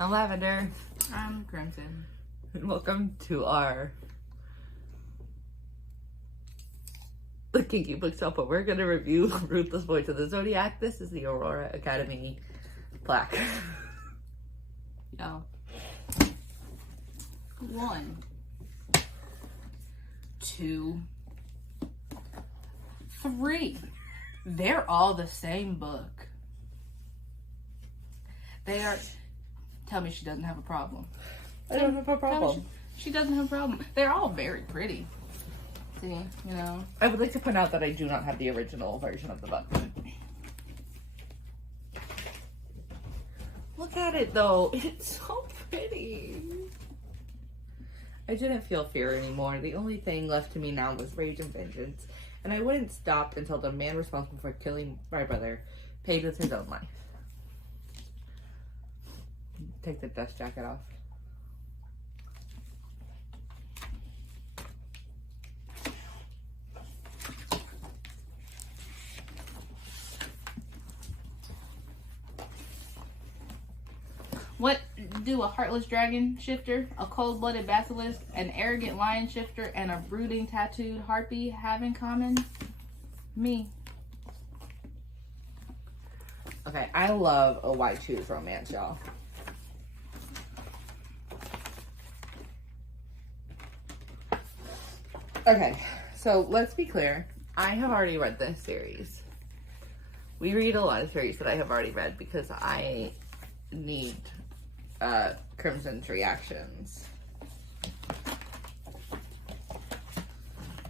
I'm Lavender. I'm Crimson. And welcome to our The Kinky Bookshelf, but we're going to review Ruthless Voice of the Zodiac. This is the Aurora Academy plaque. Yo. 1, 2, 3. They're all the same book. They are. Tell me she doesn't have a problem. I don't have a problem. She doesn't have a problem. They're all very pretty. See, you know. I would like to point out that I do not have the original version of the book. Look at it though. It's so pretty. I didn't feel fear anymore. The only thing left to me now was rage and vengeance. And I wouldn't stop until the man responsible for killing my brother paid with his own life. Take the dust jacket off. What do a heartless dragon shifter, a cold-blooded basilisk, an arrogant lion shifter, and a brooding tattooed harpy have in common? Me. Okay, I love a white shoes romance, y'all. Okay, so let's be clear. I have already read this series. We read a lot of series that I have already read because I need Crimson's reactions.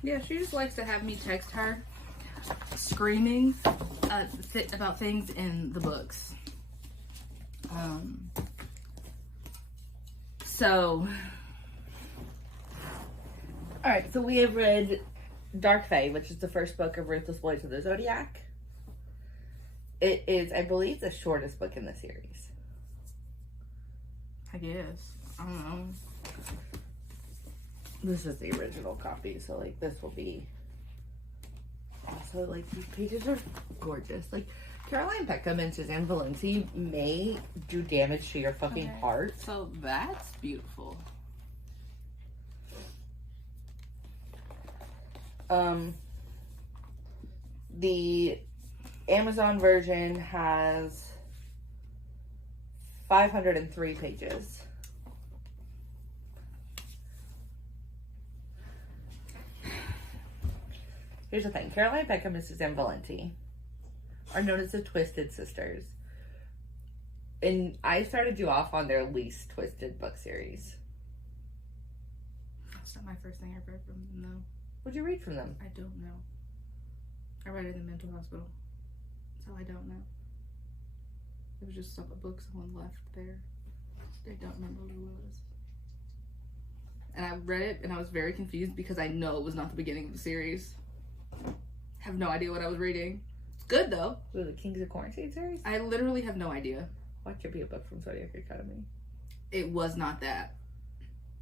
Yeah, she just likes to have me text her screaming about things in the books. Alright, so we have read Dark Fae, which is the first book of Ruthless Voice of the Zodiac. It is, I believe, the shortest book in the series. I guess. I don't know. This is the original copy, so like this will be also like these pages are gorgeous. Like Caroline Peckham and Suzanne Valencia may do damage to your fucking heart. So that's beautiful. The Amazon version has 503 pages. Here's the thing. Caroline Peckham and Suzanne Valenti are known as the Twisted Sisters. And I started you off on their least twisted book series. That's not my first thing I've read from them, though. What'd you read from them? I don't know. I read it in the mental hospital. So I don't know. It was just a book someone left there. I don't remember who it was. And I read it and I was very confused because I know it was not the beginning of the series. I have no idea what I was reading. It's good though. Was it the Kings of Quarantine series? I literally have no idea. Watch it be a book from Zodiac Academy. It was not that.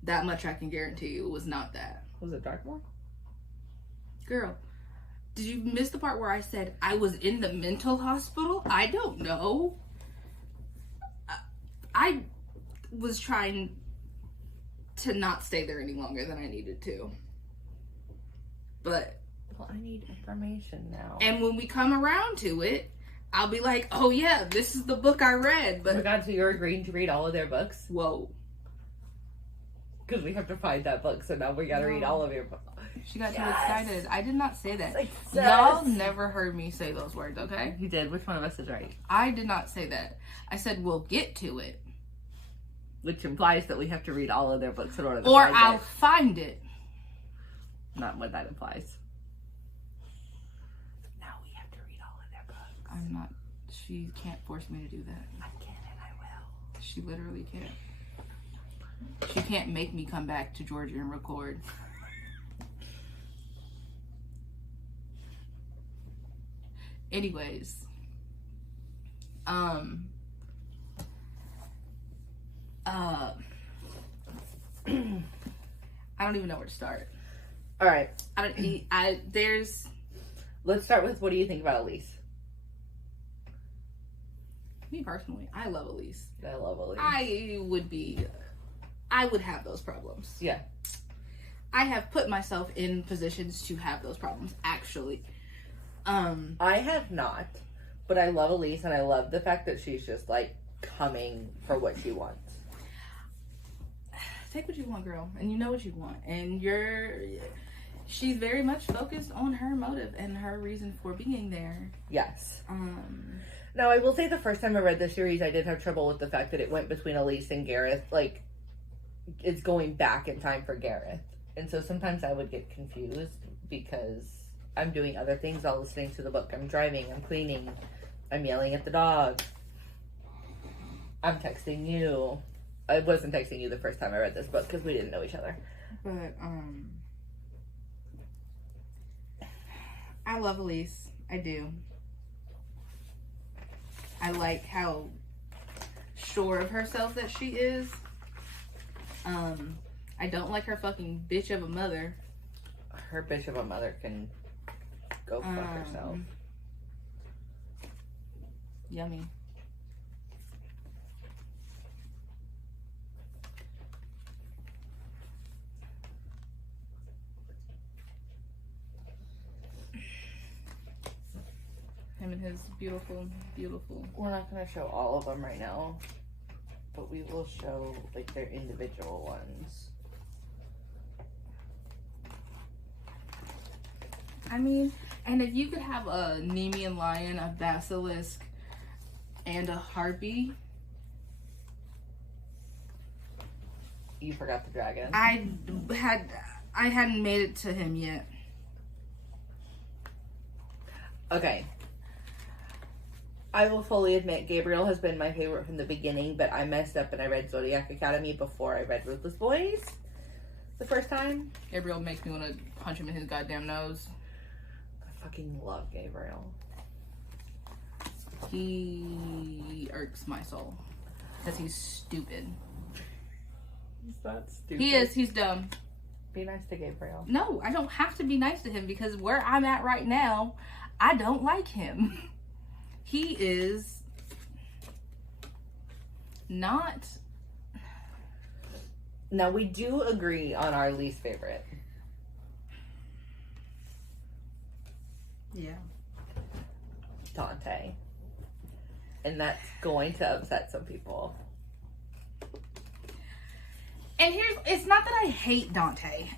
That much I can guarantee you. It was not that. Was it Darkmoor? Girl, did you miss the part where I said I was in the mental hospital? I don't know. I was trying to not stay there any longer than I needed to. But... well, I need information now. And when we come around to it, I'll be like, oh yeah, this is the book I read. But oh my god, so you're agreeing to read all of their books? Whoa. Because we have to find that book, so now we gotta read all of your books. She got too excited. I did not say that. Success. Y'all never heard me say those words, okay? You did. Which one of us is right? I did not say that. I said we'll get to it. Which implies that we have to read all of their books in order to or find I'll it. find it. Not what that implies. Now we have to read all of their books. I'm not. She can't force me to do that. I can and I will. She literally can't. She can't make me come back to Georgia and record. Anyways. I don't even know where to start. All right. There's... Let's start with, what do you think about Elise? Me personally, I love Elise. I love Elise. I would have those problems. Yeah. I have put myself in positions to have those problems, actually. I have not, but I love Elise, and I love the fact that she's just, like, coming for what she wants. Take what you want, girl, and you know what you want, and she's very much focused on her motive and her reason for being there. Yes. Now, I will say the first time I read the series, I did have trouble with the fact that it went between Elise and Gareth. Like, it's going back in time for Gareth. And so sometimes I would get confused because I'm doing other things while listening to the book. I'm driving, I'm cleaning, I'm yelling at the dog. I'm texting you. I wasn't texting you the first time I read this book because we didn't know each other. But, I love Elise. I do. I like how sure of herself that she is. I don't like her fucking bitch of a mother. Her bitch of a mother can go fuck herself. Yummy. Him and his beautiful. We're not going to show all of them right now, but we will show, like, their individual ones. I mean, and if you could have a Nemean lion, a basilisk, and a harpy. You forgot the dragon. I hadn't made it to him yet. Okay. I will fully admit Gabriel has been my favorite from the beginning, but I messed up and I read Zodiac Academy before I read Ruthless Boys the first time. Gabriel makes me want to punch him in his goddamn nose. I fucking love Gabriel. He irks my soul because he's stupid. He's not stupid. He is. He's dumb. Be nice to Gabriel. No, I don't have to be nice to him because where I'm at right now, I don't like him. He is not. Now, we do agree on our least favorite. Yeah. Dante. And that's going to upset some people. And it's not that I hate Dante.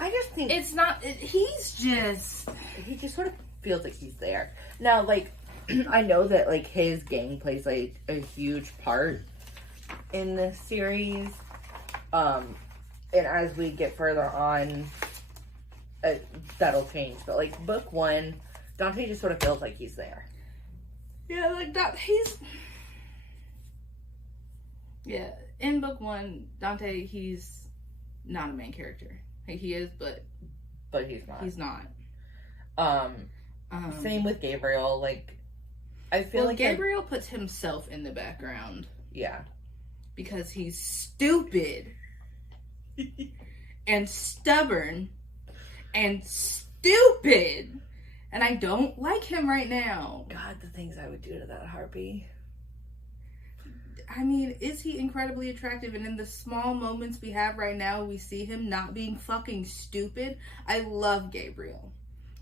I just think it's not, he's just. He just sort of feels like he's there. Now, like, I know that, like, his gang plays, like, a huge part in this series. And as we get further on, that'll change. But, like, book one, Dante just sort of feels like he's there. Yeah, like, yeah, in book one, Dante, he's not a main character. Like, he is, but he's not. He's not. Same with Gabriel. Like, I feel like Gabriel puts himself in the background. Yeah. Because he's stupid and stubborn and stupid. And I don't like him right now. God, the things I would do to that harpy. I mean, is he incredibly attractive? And in the small moments we have right now, we see him not being fucking stupid. I love Gabriel.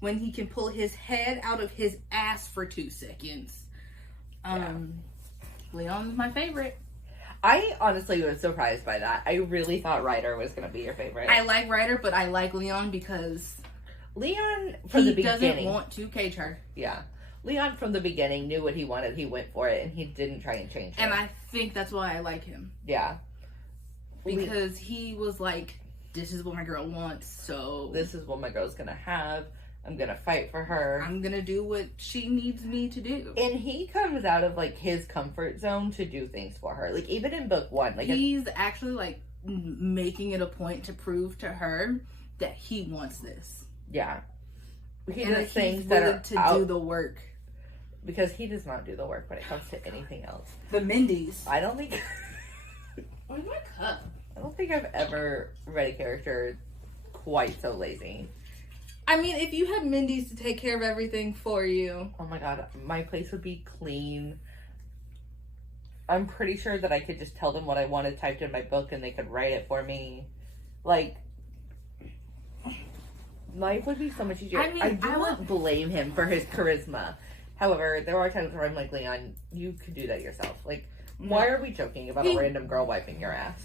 When he can pull his head out of his ass for 2 seconds. Leon's my favorite. I honestly was surprised by that. I really thought Ryder was going to be your favorite. I like Ryder, but I like Leon because Leon, from the beginning, doesn't want to cage her. Yeah. Leon, from the beginning, knew what he wanted. He went for it, and he didn't try and change it. And I think that's why I like him. Yeah. Because he was like, this is what my girl wants, so... This is what my girl's going to have. I'm going to fight for her. I'm going to do what she needs me to do. And he comes out of, like, his comfort zone to do things for her. Like, even in book one. Like, he's actually, like, making it a point to prove to her that he wants this. Yeah. He and does things that are to out, do the work. Because he does not do the work when it comes to anything else. The Mindies. I don't think... Where's my cup? I don't think I've ever read a character quite so lazy. I mean, if you had Mindy's to take care of everything for you. Oh my god, my place would be clean. I'm pretty sure that I could just tell them what I wanted typed in my book and they could write it for me. Like, life would be so much easier. I mean, I do not blame him for his charisma. However, there are times where I'm like, Leon, you could do that yourself. Like, why are we joking about a random girl wiping your ass?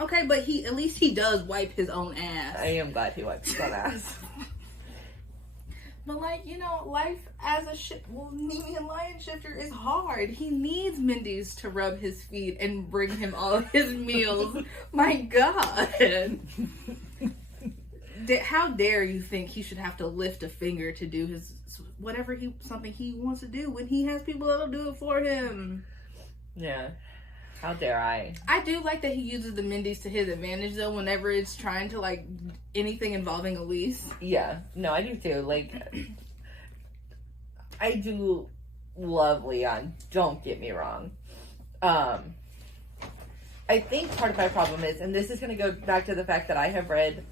Okay, but at least he does wipe his own ass. I am glad he wipes his own ass. But, like, you know, life as a Nemean lion shifter is hard. He needs Mindy's to rub his feet and bring him all of his meals. My God. How dare you think he should have to lift a finger to do his something he wants to do when he has people that'll do it for him? Yeah. How dare I? I do like that he uses the Mindy's to his advantage, though, whenever it's trying to, like, anything involving Elise. Yeah. No, I do, too. Like, I do love Leon. Don't get me wrong. I think part of my problem is, and this is going to go back to the fact that I have read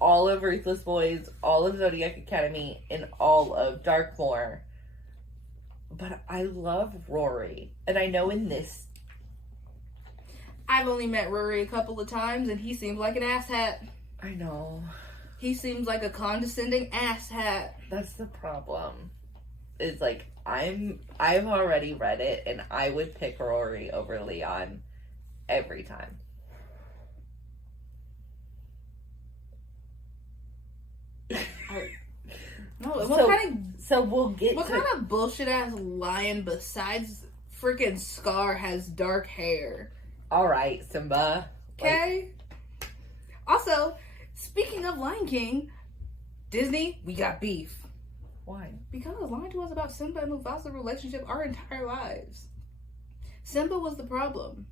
all of Ruthless Boys, all of Zodiac Academy, and all of Darkmoor. But I love Rory. And I know in this... I've only met Rory a couple of times, and he seems like an asshat. I know. He seems like a condescending asshat. That's the problem. It's like, I've already read it, and I would pick Rory over Leon every time. What kind of bullshit ass lion besides freaking Scar has dark hair? Alright, Simba. Okay. Also, speaking of Lion King, Disney, we got beef. Why? Because lying to us about Simba and Mufasa's relationship our entire lives. Simba was the problem.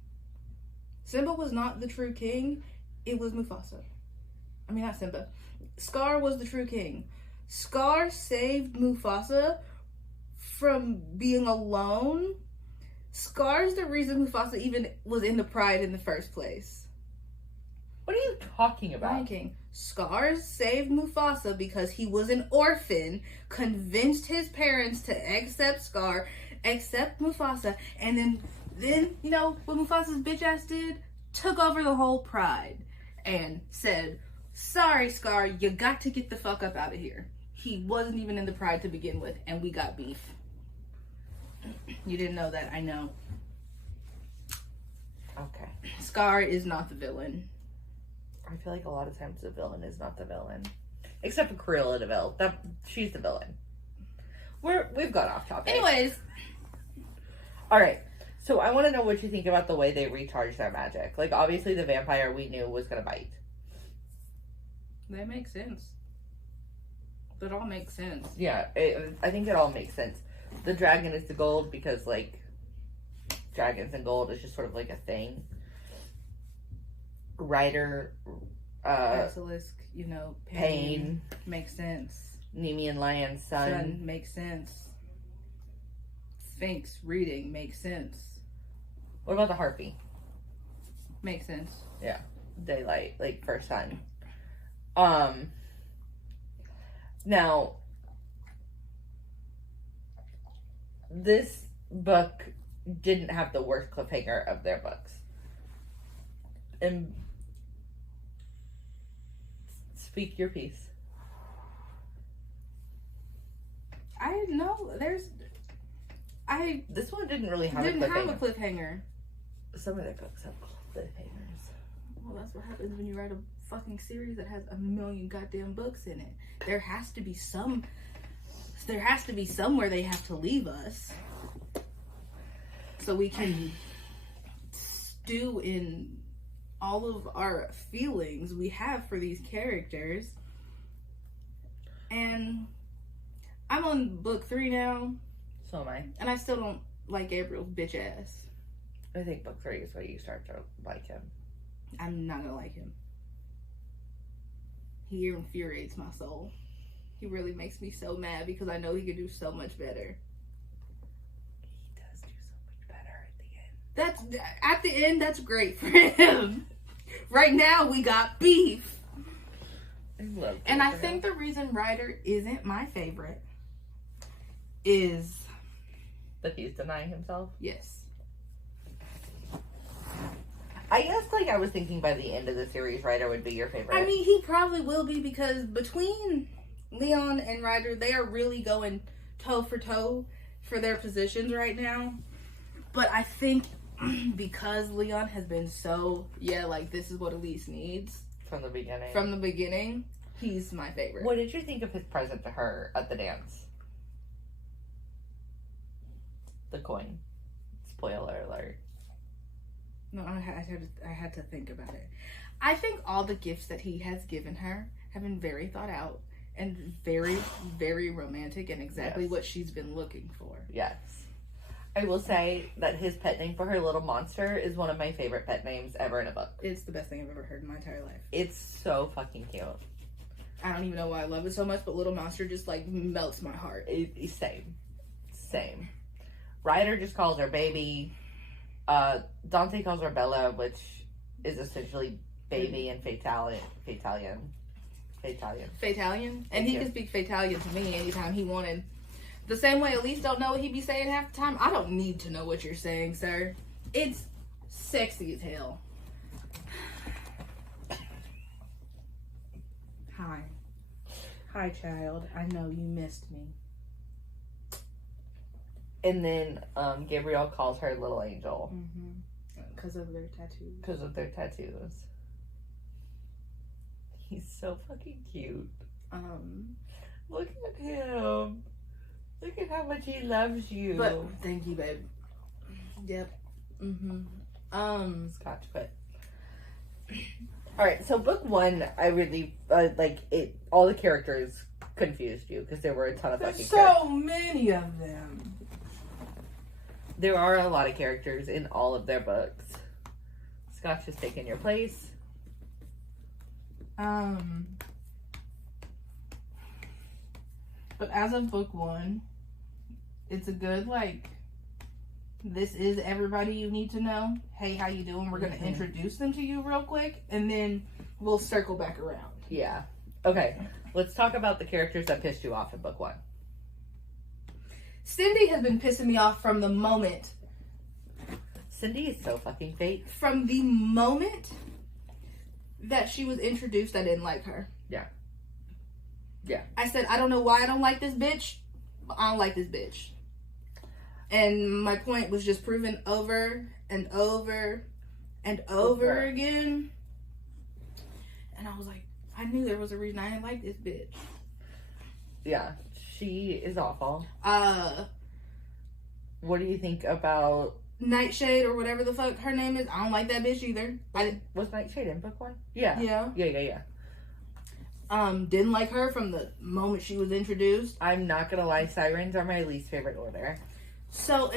Simba was not the true king. It was Mufasa. I mean, not Simba. Scar was the true king. Scar saved Mufasa from being alone. Scar's the reason Mufasa even was in the Pride in the first place. What are you talking about? Lion King. Scar saved Mufasa because he was an orphan, convinced his parents to accept Scar, accept Mufasa, and then you know what Mufasa's bitch ass did? Took over the whole Pride and said, sorry, Scar, you got to get the fuck up out of here. He wasn't even in the Pride to begin with, and we got beef. You didn't know that, I know. Okay. Scar is not the villain. I feel like a lot of times the villain is not the villain. Except for Cruella de Vil. She's the villain. We've got off topic. Anyways. Alright. So I want to know what you think about the way they recharge their magic. Like, obviously the vampire we knew was going to bite. That makes sense. That all makes sense. Yeah, I think it all makes sense. The dragon is the gold because, like, dragons and gold is just sort of like a thing. Rider, Basilisk, you know, pain makes sense. Nemean lion, sun makes sense. Sphinx reading makes sense. What about the harpy? Makes sense. Yeah, daylight, like for sun. Now, this book didn't have the worst cliffhanger of their books. And speak your piece. I know this one didn't really have didn't a cliffhanger. have a cliffhanger. Some of their books have cliffhangers. Well, that's what happens when you write a fucking series that has a million goddamn books in it. There has to be somewhere they have to leave us so we can stew in all of our feelings we have for these characters. And I'm on book 3 now. So am I. And I still don't like Gabriel's bitch ass. I think book 3 is where you start to like him. I'm not gonna like him. He infuriates my soul. He really makes me so mad because I know he could do so much better. He does do so much better at the end. At the end, that's great for him. Right now, we got beef. I love And I think the reason Ryder isn't my favorite is that he's denying himself. Yes. I guess, like, I was thinking by the end of the series, Ryder would be your favorite. I mean, he probably will be, because between Leon and Ryder, they are really going toe for toe for their positions right now. But I think because Leon has been so, like, this is what Elise needs. From the beginning. From the beginning, he's my favorite. What did you think of his present to her at the dance? The coin. Spoiler alert. No, I had to think about it. I think all the gifts that he has given her have been very thought out and very, very romantic, and exactly what she's been looking for. Yes. I will say that his pet name for her little monster is one of my favorite pet names ever in a book. It's the best thing I've ever heard in my entire life. It's so fucking cute. I don't even know why I love it so much, but Little Monster just, like, melts my heart. Same. Ryder just calls her baby. Dante calls her Bella, which is essentially baby in Fatalian. And he can speak Fatalian to me anytime he wanted. The same way Elise don't know what he be saying half the time. I don't need to know what you're saying, sir. It's sexy as hell. Hi, child. I know you missed me. And then Gabrielle calls her Little Angel. Because of their tattoos. He's so fucking cute. Look at him. Look at how much he loves you. But thank you, babe. Yep. Scotch quit. Alright, so book one, I really, like, it. All the characters confused you, because there were a ton of fucking characters. So many of them. There are a lot of characters in all of their books. Scotch has taken your place. But as of book one, it's a good, like, this is everybody you need to know. Hey, how you doing? We're going to introduce them to you real quick, and then we'll circle back around. Yeah. Okay, let's talk about the characters that pissed you off in book one. Cindy has been pissing me off from the moment. Cindy is so fucking fake. From the moment that she was introduced, I didn't like her. Yeah. I said, I don't know why I don't like this bitch, but I don't like this bitch. And my point was just proven over and over and over again. And I was like, I knew there was a reason I didn't like this bitch. Yeah, she is awful. What do you think about Nightshade or whatever the fuck her name is? I don't like that bitch either. Was Nightshade in book one? Yeah. Yeah. Didn't like her from the moment she was introduced. I'm not gonna lie, sirens are my least favorite order. So,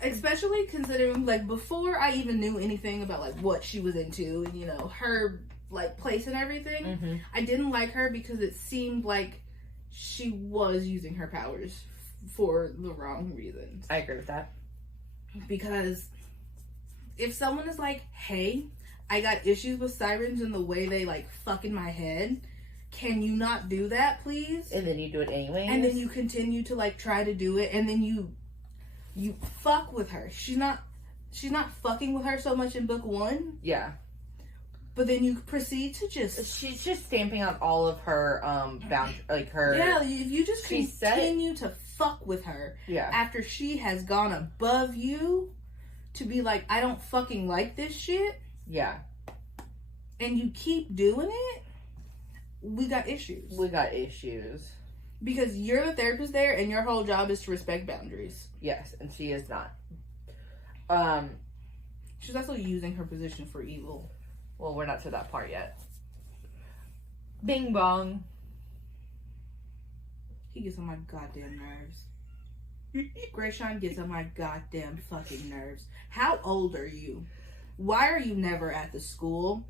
especially considering, like, before I even knew anything about, like, what she was into, and, you know, her, like, place and everything, I didn't like her because it seemed like she was using her powers for the wrong reasons. I agree with that. Because if someone is like, hey, I got issues with sirens and the way they, like, fuck in my head, can you not do that, please? And then you do it anyway. And then you continue to, like, try to do it, and then you fuck with her. She's not fucking with her so much in book one. Yeah. But then you proceed to she's just stamping out all of her like her. Yeah, if you just continue to fuck with her. Yeah. After she has gone above you to be like, I don't fucking like this shit. Yeah. And you keep doing it. We got issues. Because you're the therapist there, and your whole job is to respect boundaries. Yes, and she is not. She's also using her position for evil. Well, we're not to that part yet. Bing bong. He gets on my goddamn nerves. Grayshawn gets on my goddamn fucking nerves. How old are you? Why are you never at the school?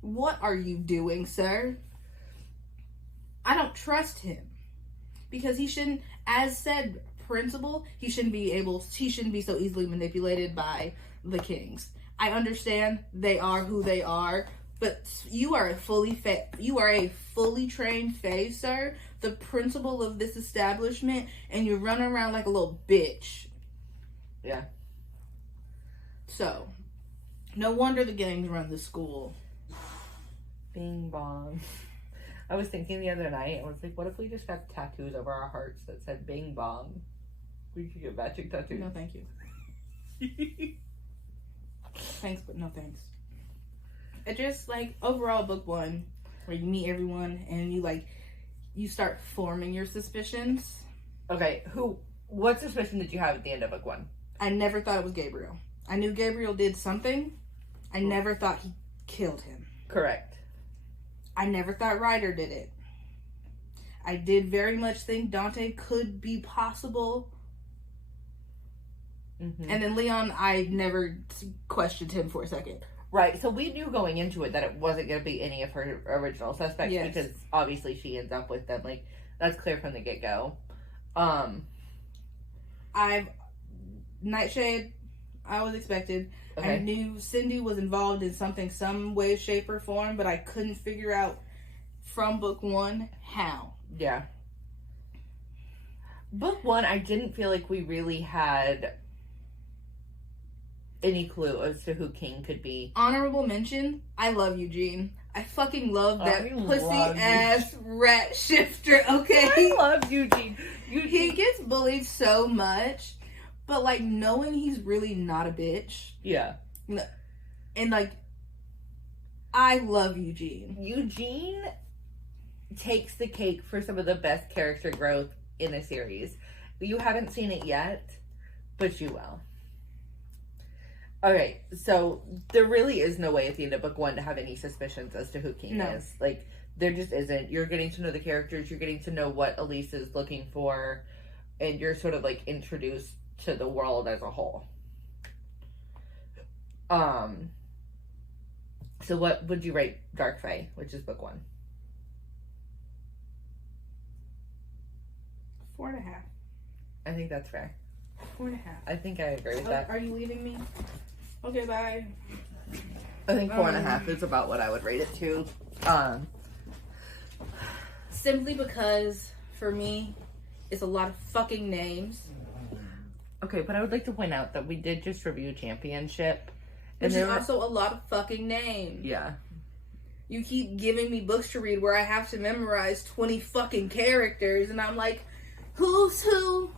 What are you doing, sir? I don't trust him. Because he shouldn't, as said principal, he shouldn't be so easily manipulated by the kings. I understand they are who they are, but you are a fully trained fae, sir, the principal of this establishment, and you're running around like a little bitch. Yeah. So, no wonder the gangs run the school. Bing bong. I was thinking the other night, I was like, what if we just got tattoos over our hearts that said bing bong? We could get matching tattoos. No, thank you. Thanks, but no thanks. It just, like, overall, book one, where you meet everyone and you start forming your suspicions. Okay, what suspicion did you have at the end of book one? I never thought it was Gabriel. I knew Gabriel did something. I never thought he killed him. Correct. I never thought Ryder did it. I did very much think Dante could be possible. Mm-hmm. And then Leon, I never questioned him for a second. Right, so we knew going into it that it wasn't going to be any of her original suspects, yes, because obviously she ends up with them. Like, that's clear from the get-go. Nightshade, I was expected. Okay. I knew Cindy was involved in something, some way, shape, or form, but I couldn't figure out from book one how. Yeah. Book one, I didn't feel like we really had any clue as to who King could be. Honorable mention, I love Eugene. I fucking love that pussy-ass rat shifter, okay? I love Eugene. He gets bullied so much, but, like, knowing he's really not a bitch. Yeah. And, like, I love Eugene. Eugene takes the cake for some of the best character growth in a series. You haven't seen it yet, but you will. Okay, so there really is no way at the end of book one to have any suspicions as to who King is. Like, there just isn't. You're getting to know the characters, you're getting to know what Elise is looking for, and you're sort of, like, introduced to the world as a whole. So what would you rate Dark Fae, which is book one? 4.5. I think that's fair. 4.5. I think I agree with that. Are you leaving me? Okay, bye. I think 4.5 is about what I would rate it to. Simply because, for me, it's a lot of fucking names. Okay, but I would like to point out that we did just review Championship. Which is also a lot of fucking names. Yeah. You keep giving me books to read where I have to memorize 20 fucking characters, and I'm like, who's who?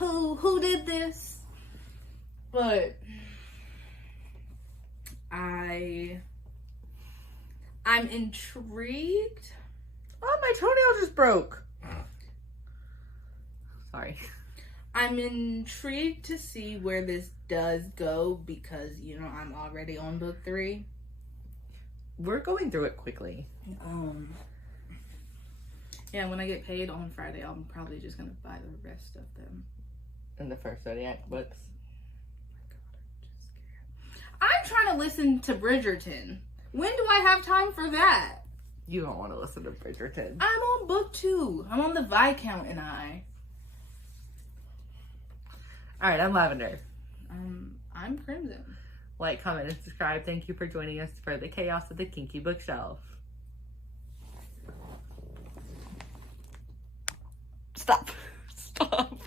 Who did this? But I'm intrigued. Oh, my toenail just broke. Sorry. I'm intrigued to see where this does go because, you know, I'm already on book 3. We're going through it quickly. Yeah, when I get paid on Friday, I'm probably just going to buy the rest of them. And the first Zodiac books. Oh my God, I'm just scared. I'm trying to listen to Bridgerton. When do I have time for that? You don't want to listen to Bridgerton. I'm on book 2. I'm on the Viscount and I. Alright, I'm Lavender. I'm Crimson. Like, comment, and subscribe. Thank you for joining us for the chaos of the Kinky Bookshelf. Stop. Stop.